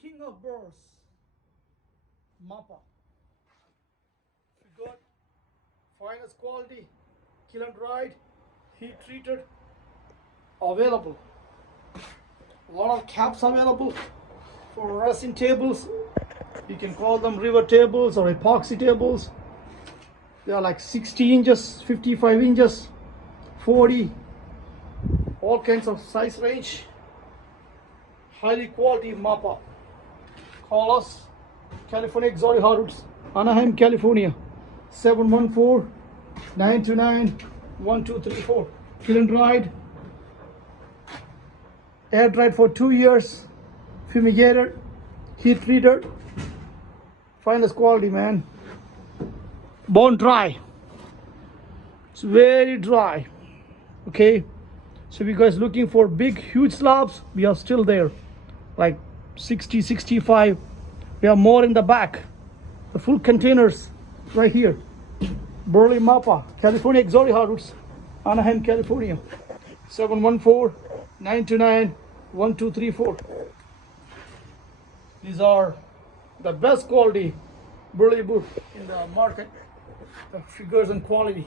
king of burls, Mappa. We got finest quality, kill and dried, heat treated, available. A lot of caps available for resin tables. You can call them river tables or epoxy tables. They are like 60 inches, 55 inches, 40, all kinds of size range. Highly quality Mappa. Call us, California Exotic Hardwoods, Anaheim, California, 714-929-1234. Kill and dried, air dried for 2 years, fumigated, heat treated, finest quality, man. Bone dry, it's very dry. Okay, so if you guys looking for big huge slabs, we are still there, like 60, 65. We have more in the back, the full containers right here. Burley Mappa, California Exotic Hardwoods, Anaheim, California, 714-929-1234. These are the best quality burley wood in the market, the figures and quality.